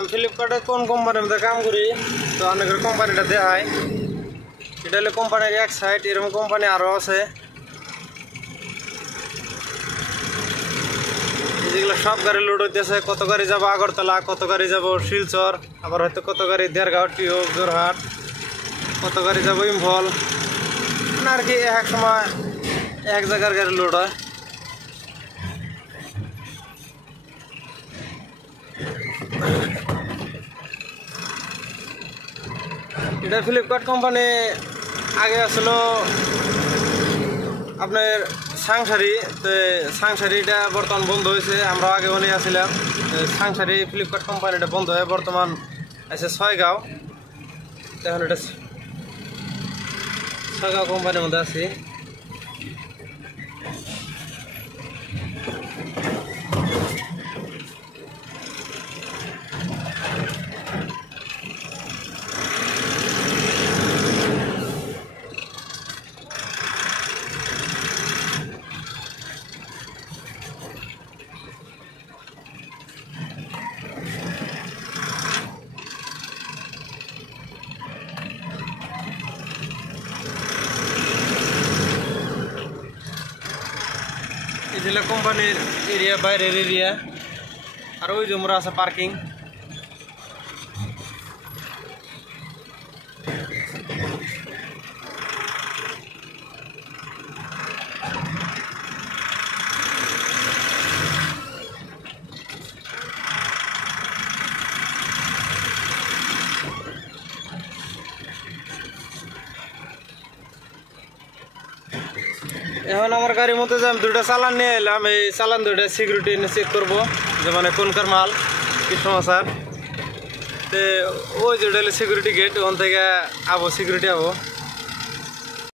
আমি ফ্লিপকার্টে কোন কোম্পানির মধ্যে কাম করি তো অনেকের কোম্পানিটা দেখায়। এটা হলো কোম্পানির এক সাইড, এরকম কোম্পানি আরও আছে। যেগুলো সব গাড়ি লোড হইতেছে, কত গাড়ি যাবো আগরতলা, কত গাড়ি যাবো শিলচর, আবার হয়তো কত গাড়ি দেড়গাঁও, টিও, জোরহাট, কত গাড়ি যাবো ইম্ফল, আর কি এক সময় এক জায়গার গাড়ি লোড হয়। এটা ফ্লিপকার্ট কোম্পানি আগে আসলো আপনার সাংসারি, তো সাংসারিটা বর্তমান বন্ধ হয়েছে। আমরা আগে অনেক আসছিলাম সাংসারি, ফ্লিপকার্ট কোম্পানিটা বন্ধ হয়ে বর্তমান আছে ছয়গাঁও। এখন এটা ছয়গাঁও কোম্পানির মধ্যে আছি। এটা কোম্পানির এরিয়া, বাইরের এরিয়া, আর ওই জমরা আছে পার্কিং। এখন আমার গাড়ির মধ্যে যে আমি দুইটা চালান নিয়ে এলাম, এই চালান দুইটা সিকিউরিটি চেক করবো যে মানে কোনকার মাল, কি সমাচার। তো ওই যেটা হলো সিকিউরিটি গেট, ওখান থেকে আবো সিকিউরিটি আবো।